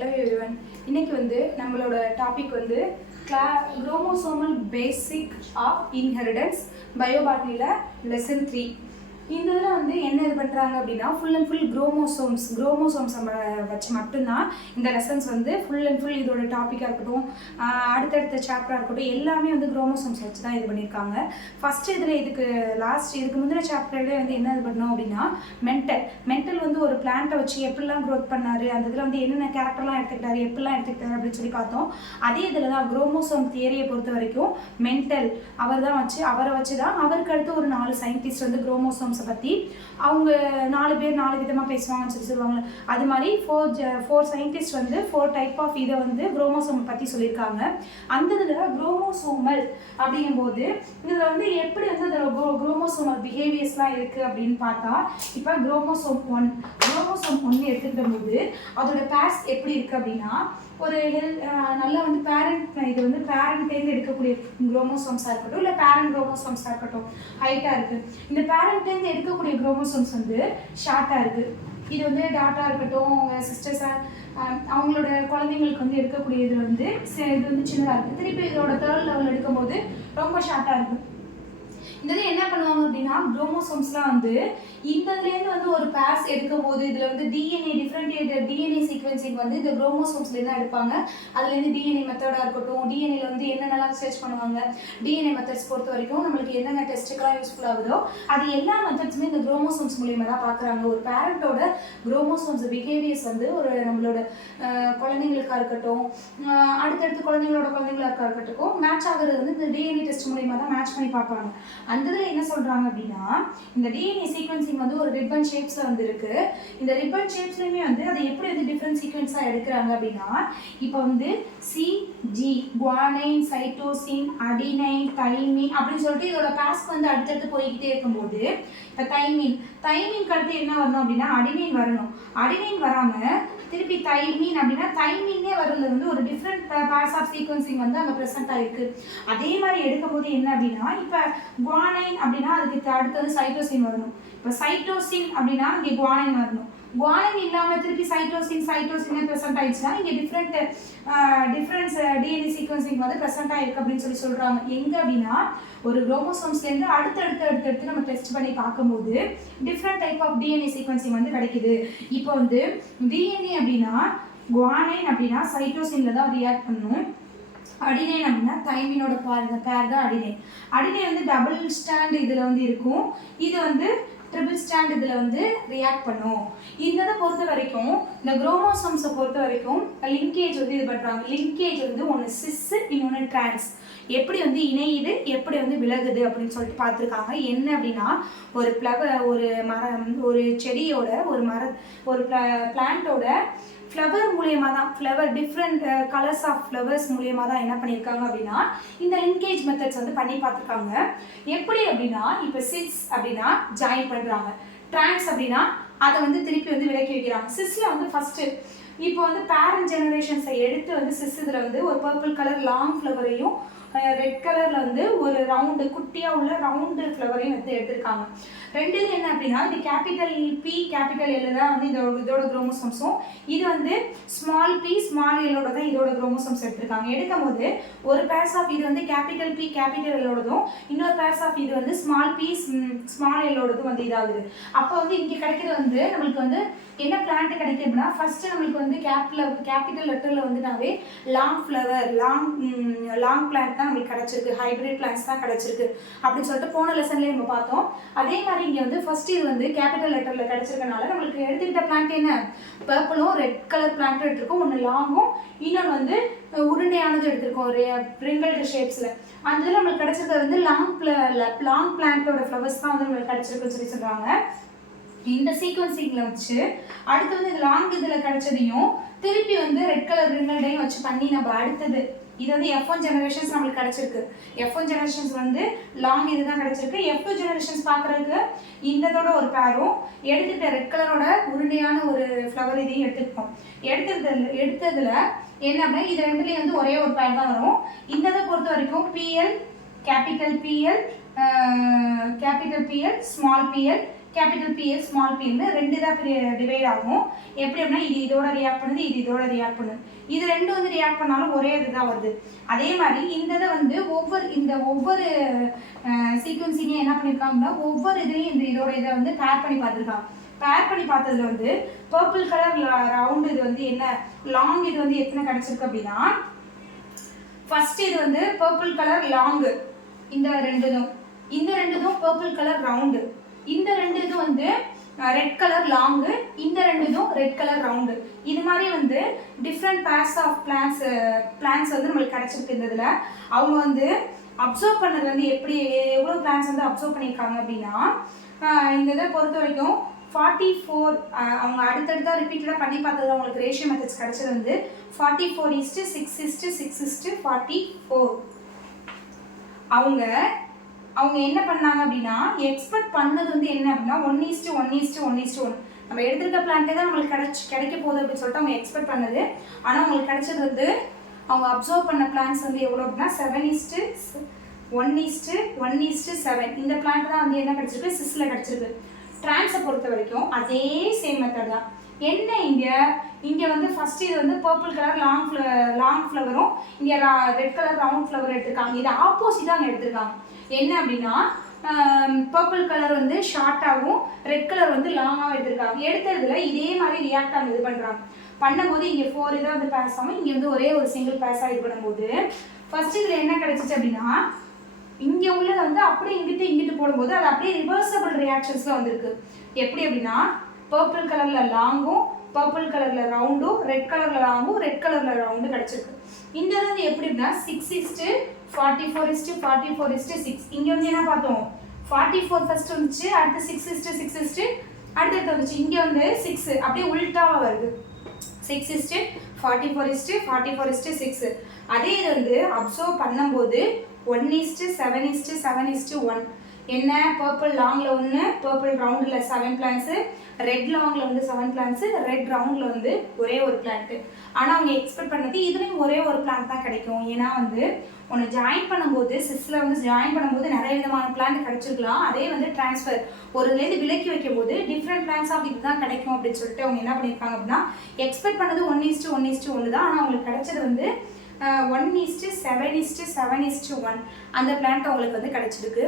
Hello everyone. இன்னைக்கு நம்மளோட topic chromosomal basic of inheritance பயோபாட்னியில் லெசன் 3. இந்த இதில் என்ன இது பண்ணுறாங்க அப்படின்னா ஃபுல் அண்ட் ஃபுல் குரோமோசோம்ஸ் நம்ம வச்சு மட்டும்தான் இந்த லெசன்ஸ் ஃபுல் அண்ட் ஃபுல் இதோட டாப்பிக்காக இருக்கட்டும், அடுத்தடுத்த சாப்டராக இருக்கட்டும், எல்லாமே குரோமோசோம்ஸ் வச்சு தான் இது பண்ணியிருக்காங்க. ஃபஸ்ட்டு இதுக்கு இதுக்கு முந்தின சாப்டர்லேயே என்ன இது பண்ணோம் அப்படின்னா மென்டல் ஒரு பிளான்ட்டை வச்சு எப்படிலாம் க்ரோத் பண்ணார், அந்த இதில் என்னென்ன கேரக்டர்லாம் எடுத்துக்கிட்டாரு, எப்படிலாம் எடுத்துக்கிட்டாரு அப்படின்னு சொல்லி பார்த்தோம். அதே இதில் தான் குரோமோசோம் தியரியை பொறுத்த வரைக்கும் மென்டல் அவரை வச்சு தான் அவருக்கு அடுத்து ஒரு 4 சயின்டிஸ்ட் குரோமோசோம்ஸ் பற்றி அவங்க 4 பேர் 4 விதமாக பேசுவாங்கன்னு சொல்லுவாங்க. அது மாதிரி 4 சயின்டிஸ்ட் 4 டைப் ஆஃப் இதை குரோமோசோம் பற்றி சொல்லியிருக்காங்க. அந்த இதில் குரோமோசோமல் அப்படிங்கும்போது இதில் எப்படி அந்த குரோமோசோமல் பிஹேவியர்ஸ்லாம் இருக்குது அப்படின்னு பார்த்தா, இப்போ குரோமோசோம் 1 எடுத்துக்கிட்ட போது அதோட பேர்ஸ் எப்படி இருக்குது அப்படின்னா ஒரு நல்லா பேரண்ட் பேரண்ட்லேருந்து எடுக்கக்கூடிய குரோமோசோம்ஸாக இருக்கட்டும், இல்லை பேரண்ட் குரோமோசோம்ஸாக இருக்கட்டும் ஹைட்டாக இருக்குது. இந்த பேரண்ட்லேருந்து எடுக்கக்கூடிய குரோமோசோம்ஸ் ஷார்ட்டாக இருக்குது. இது டாட்டா இருக்கட்டும், சிஸ்டர்ஸாக அவங்களோட குழந்தைங்களுக்கு எடுக்கக்கூடிய இது இது சின்னதாக இருக்குது. திருப்பி இதோட 3rd லெவல் எடுக்கும்போது ரொம்ப ஷார்ட்டாக இருக்குது. இந்த இது என்ன பண்ணுவாங்க அப்படின்னா குரோமோசோம்ஸ்லாம் இந்த இதுலேருந்து ஒரு பேர்ஸ் எடுக்கும் போது இதில் டிஎன்ஏ டிஃப்ரெண்டியேட்டட் டிஎன்ஏ சீக்வன்சிங் இந்த குரோமோசோம்ஸ்லேருந்து தான் எடுப்பாங்க. அதுலேருந்து டிஎன்ஏ மெத்தடாக இருக்கட்டும், டிஎன்ஏல என்னென்னலாம் சர்ச் பண்ணுவாங்க, டிஎன்ஏ மெத்தட்ஸ் பொறுத்த வரைக்கும் நம்மளுக்கு என்னென்ன டெஸ்ட்டுக்கெல்லாம் யூஸ்ஃபுல் ஆகுதோ அது எல்லா மெத்தட்ஸுமே இந்த குரோமோசோம்ஸ் மூலியமாக தான் பார்க்குறாங்க. ஒரு பேரண்ட்டோட குரோமோசோம்ஸ் பிஹேவியர்ஸ் ஒரு நம்மளோட குழந்தைங்களுக்காக இருக்கட்டும், அடுத்தடுத்து குழந்தைங்களா இருக்கட்டும் மேட்ச் ஆகுறது இந்த டிஎன்ஏ டெஸ்ட் மூலியமாக தான் மேட்ச் பண்ணி பார்ப்பாங்க. அந்த இதில் என்ன சொல்கிறாங்க அப்படின்னா இந்த டிஎன்ஏ சீக்வன்சிங் ஒரு ரிப்பன் ஷேப்ஸில் இருக்கு. இந்த ரிப்பன் ஷேப்ஸ்லையுமே அதை எப்படி டிஃப்ரெண்ட் சீக்வன்ஸாக எடுக்கிறாங்க அப்படின்னா இப்போ CG guanine, cytosine, adenine, thymine அப்படின்னு சொல்லிட்டு இதோட பேஸ்க் அடுத்தடுத்து போய்கிட்டே இருக்கும்போது இப்போ தைமின் அடுத்து என்ன வரணும் அப்படின்னா அடினைன் வரணும். அடினைன் வராமல் திருப்பி தைமின் அப்படின்னா தைமின்னே வரது ஒரு டிஃப்ரெண்ட் பார்ட்ஸ் ஆஃப் சீக்வன்சிங் அங்கே ப்ரெசென்ட் ஆகிருக்கு. அதே மாதிரி எடுக்கும்போது என்ன அப்படின்னா இப்போ குவானைன் அப்படின்னா அதுக்கு அடுத்தது சைட்டோசின் வரணும். இப்போ சைட்டோசின் அப்படின்னா இங்கே குவானைன் வரணும். குவானைன் இல்லாமல் திருப்பி சைட்டோசினே ப்ரெசென்ட் ஆயிடுச்சுன்னா இங்கே டிஃப்ரென்ஸ் டிஎன்ஏ சீக்வன்சிங் ப்ரெசென்ட் ஆகிருக்கு அப்படின்னு சொல்கிறாங்க. எங்கே அப்படின்னா ஒரு குரோமோசோம்ஸ்லேருந்து அடுத்தடுத்து நம்ம டெஸ்ட் பண்ணி பார்க்கும்போது different type of DNA sequencing கிடைக்குது. இப்போ டிஎன்ஏ அப்படின்னா குவானைன் அப்படின்னா சைட்டோசின்ல தான் ரியாக்ட் பண்ணும். அடினைன் அப்படின்னா தைமினோட பேர் தான் அடினைன் டபுள் ஸ்டாண்ட் இதில் இருக்கும். இது ட்ரிபிள் ஸ்டாண்ட் இதில் ரியாக்ட் பண்ணும். இதை பொறுத்த வரைக்கும் இந்த குரோமோசோம்ஸை பொறுத்த வரைக்கும் லிங்கேஜ் இது பண்ணுறாங்க. லிங்கேஜ் ஒன்று சிஸ், இன்னொன்று டிரான்ஸ். எப்படி இணையுது, எப்படி விலகுது அப்படின்னு சொல்லிட்டு பார்த்துருக்காங்க. என்ன அப்படின்னா ஒரு ஒரு செடியோட ஒரு பிளான்ட்டோட ஃப்ளவர் மூலியமாக தான் டிஃப்ரெண்ட் கலர்ஸ் ஆஃப் ஃப்ளவர்ஸ் மூலியமாக தான் என்ன பண்ணியிருக்காங்க அப்படின்னா இந்த லிங்கேஜ் மெத்தட்ஸ் பண்ணி பார்த்துருக்காங்க. எப்படி அப்படின்னா இப்போ சிஸ் அப்படின்னா ஜாயின் பண்ணுறாங்க, டிரான்ஸ் அப்படின்னா அதை திருப்பி விலக்கி வைக்கிறாங்க. சிஸ்ல ஃபஸ்ட்டு இப்போ பேரண்ட் ஜெனரேஷன்ஸை எடுத்து சிஸ் இதில் ஒரு பர்பிள் கலர் லாங் ஃப்ளவரையும் ரெட் கலர்ல ஒரு ரவுண்டு குட்டியாக உள்ள ரவுண்டு ஃப்ளவரையும் எடுத்திருக்காங்க. ரெண்டு இது என்ன அப்படின்னா இது கேபிட்டல் பி கேபிட்டல் எல் தான் இதோட குரோமோசோம்ஸும், இது ஸ்மால் பி ஸ்மால் எல்லோட தான் இதோட குரோமோசோம்ஸ் எடுத்திருக்காங்க. எடுக்கும் போது ஒரு பேர்ஸ் ஆஃப் இது கேபிட்டல் பி கேபிட்டல் எல்லோடதும், இன்னொரு பேர்ஸ் ஆஃப் இது ஸ்மால் பி ஸ்மால் எல்லோடதும் இதாகுது. அப்போ இங்கே கிடைக்கிறது நம்மளுக்கு என்ன பிளான்ட் கிடைக்கும் அப்படின்னா ஃபர்ஸ்ட் நம்மளுக்கு கேபிட்டல் லெட்டர்ல நாவே லாங் ஃப்ளவர் லாங் பிளான்ட் தான் நமக்கு கிடைச்சிருக்கு, ஹைபிரிட் பிளான்ட்ஸ் தான் கிடைச்சிருக்கு அப்படின்னு சொல்லிட்டு போன லெசன்லேயே நம்ம பார்த்தோம். அதே மாதிரி இங்கே ஃபர்ஸ்ட் இது கேபிட்டல் லெட்டர்ல கிடைச்சிருக்கனால நம்மளுக்கு எடுத்துக்கிட்ட பிளான்ட் என்ன பர்பிளும் ரெட் கலர் பிளான்ட்டும் எடுத்திருக்கோம். ஒன்று லாங்கும் இன்னொன்று உருண்டையானது எடுத்திருக்கோம் ஒரு ரிங்கிள்டு ஷேப்ஸில். அந்த இதில் நம்மளுக்கு கிடைச்சிருக்கிறது லாங் பிளான்ட்டோட ஃப்ளவர்ஸ் தான் நம்மளுக்கு கிடைச்சிருக்குன்னு சொல்கிறாங்க. இந்த சீக்வன்சிங்கில் வச்சு அடுத்து இது லாங் இதில் கிடைச்சதையும் திருப்பி ரெட் கலர் ரிங்கிள்டையும் வச்சு பண்ணி நம்ம அடுத்தது இது F1 ஜெனரேஷன்ஸ் நம்மளுக்கு கிடைச்சிருக்கு. F1 ஜெனரேஷன்ஸ் லாங் இதுதான் கிடைச்சிருக்கு. F2 ஜெனரேஷன்ஸ் பார்க்குறதுக்கு இந்ததோட ஒரு பேரும் எடுத்துக்கிட்ட ரெட் கலரோட உருண்டையான ஒரு ஃப்ளவர் இதையும் எடுத்துருக்கோம். எடுத்ததில் என்ன அப்படின்னா இது ரெண்டுலேயும் ஒரே ஒரு பேர் தான் வரும். இந்ததை பொறுத்த வரைக்கும் PL capital PL small PL capital PS small பின்னு ரெண்டு தான் டிவைட் ஆகும். எப்படி அப்படின்னா இது இதோட ரியாக்ட் பண்ணுது, இது இதோட ரியாக்ட் பண்ணுது. இது ரெண்டும் வந்து ரியாக்ட் பண்ணாலும் ஒரே இதுதான் வருது. அதே மாதிரி இந்த இதை வந்து ஒவ்வொரு சீக்வன்ஸிங்கையும் என்ன பண்ணியிருக்காங்கன்னா ஒவ்வொரு இதுலையும் இதோட இதை வந்து பேர் பண்ணி பார்த்துருக்காங்க. பேர் பண்ணி பார்த்ததுல வந்து பர்பிள் கலர் ரவுண்ட் இது வந்து என்ன லாங் இது வந்து எத்தனை கிடைச்சிருக்கு அப்படின்னா ஃபர்ஸ்ட் இது வந்து பர்பிள் கலர் லாங்கு, இந்த ரெண்டுதும் பர்பிள் கலர் ரவுண்டு, இந்த ரெண்டு இது வந்து ரெட் கலர் லாங்கு, இந்த ரெண்டு இதுவும் ரெட் கலர் ரவுண்டு. இது மாதிரி வந்து டிஃப்ரெண்ட் பேர்ஸ் ஆஃப் பிளான்ஸ் வந்து நம்மளுக்கு கிடைச்சிருக்கு. இந்த இதில் அவங்க வந்து அப்சர்வ் பண்ணது வந்து எவ்வளோ பிளான்ஸ் வந்து அப்சர்வ் பண்ணியிருக்காங்க அப்படின்னா இந்த இதை பொறுத்த வரைக்கும் 44 அவங்க அடுத்தடுத்தா ரிப்பீட்டடாக பண்ணி பார்த்தது அவங்களுக்கு ரேஷியோ மெத்தட்ஸ் கிடைச்சது வந்து 44:6:6:44. அவங்க என்ன பண்ணாங்க அப்படின்னா எக்ஸ்பெக்ட் பண்ணது வந்து என்ன அப்படின்னா 1:1:1:1. நம்ம எடுத்துருக்க பிளான்ட்டே தான் நம்மளுக்கு கிடைக்க போகுது அப்படின்னு சொல்லிட்டு அவங்க எக்ஸ்பெக்ட் பண்ணது. ஆனால் அவங்களுக்கு கிடைச்சது வந்து அவங்க அப்சர்வ் பண்ண பிளான்ஸ் வந்து எவ்வளோ அப்படின்னா 7:1:1:7. இந்த பிளான்ட் தான் வந்து என்ன கிடைச்சிருக்கு, சிஸ்ல கிடைச்சிருக்கு. டிரான்ஸை பொறுத்த வரைக்கும் அதே சேம் மெத்தட் தான். என்ன இங்கே வந்து ஃபர்ஸ்ட் இது வந்து பர்பிள் கலர் லாங் ஃப்ளவரும் இங்கே ரெட் கலர் ரவுண்ட் ஃப்ளவர் எடுத்திருக்காங்க. இது ஆப்போசிட்டாக அங்கே எடுத்திருக்காங்க. என்ன அப்படின்னா பர்பிள் கலர் வந்து ஷார்ட்டாகவும் ரெட் கலர் வந்து லாங்காகவும் எடுத்திருக்காங்க. எடுத்ததுல இதே மாதிரி ரியாக்ட் ஆக இது பண்ணும்போது இங்கே 4 இதை வந்து பேஸ் ஆகும், இங்கே வந்து ஒரே ஒரு சிங்கிள் பேஸாக இது பண்ணும்போது ஃபர்ஸ்ட் இதில் என்ன கிடைச்சிச்சு அப்படின்னா இங்கே உள்ளதை வந்து அப்படியே இங்கிட்டு போடும்போது அது அப்படியே ரிவர்சபிள் ரியாக்ஷன்ஸ்ல வந்திருக்கு. எப்படி அப்படின்னா பர்பிள் கலர்ல லாங்கும் பர்பிள் கலர்ல ரவுண்டும் ரெட் கலர்ல லாங்கும் ரெட் கலர்ல ரவுண்டும் கிடைச்சிருக்கு. இந்த வந்து எப்படி அப்படின்னா 6:44:44:6. இங்க வந்து என்ன பார்த்தோம் 44 ஃபர்ஸ்ட் வந்துச்சு, அடுத்து 6:6:6 அடுத்து வந்துச்சு. இங்க வந்து 6 அப்படியே உல்டாவா வருது 6:44:44:6. அதே இது வந்து அப்சர்வ் பண்ணும்போது 1:7:7:1. என்ன பர்பிள் லாங்ல 1, பர்பிள் ரவுண்ட்ல 7 பிளான்ஸ், ரெட் லாங்ல வந்து 7 பிளான்ஸ், ரெட் ரவுண்ட்ல வந்து ஒரே ஒரு பிளான்ட். ஆனால் அவங்க எக்ஸ்பெக்ட் பண்ணது இதுலேயும் ஒரே ஒரு பிளான்ட் தான் கிடைக்கும். ஏன்னா வந்து ஒன்று ஜாயின் பண்ணும்போது சிஸ்ல வந்து ஜாயின் பண்ணும்போது நிறைய விதமான பிளான்ட் கிடைச்சிருக்கலாம். அதே வந்து டிரான்ஸ்ஃபர் ஒரு இதுலேருந்து விலக்கி வைக்கும் போது டிஃப்ரெண்ட் பிளான்ஸ் ஆஃப் இதுதான் கிடைக்கும் அப்படின்னு சொல்லிட்டு அவங்க என்ன பண்ணியிருக்காங்க அப்படின்னா எக்ஸ்பெக்ட் பண்ணது 1:1:1 தான். ஆனால் அவங்களுக்கு கிடைச்சது வந்து 1:7:7:1 அந்த பிளான்ட் அவங்களுக்கு வந்து கிடைச்சிருக்கு.